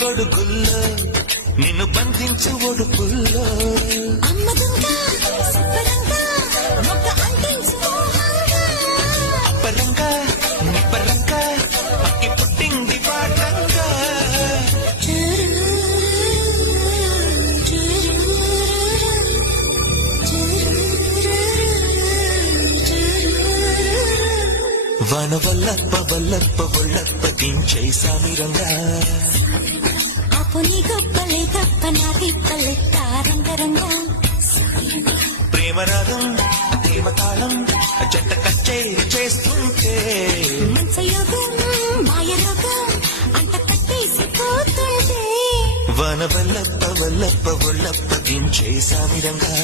గొడుగుల్లో నిన్ను బంధించు ఒడుపుల్లో అప్పరంగా నిప్పరంగా అక్కి పుట్టింది పాటంగా వాన వల్లప్ప వల్లప్ప వల్లప్ప దించై సామిరంగా ఆపుని గొప్పలే తప్ప నా తిప్పలెట్ట రంగరంగా ప్రేమరాగం ప్రేమకాలం జంట కచేరి చేస్తుంటే మంచయోగం మాయరోగం అంత కట్టేసిపోతుంటే వాన వల్లప్ప వల్లప్ప వల్లప్ప దించై సామిరంగా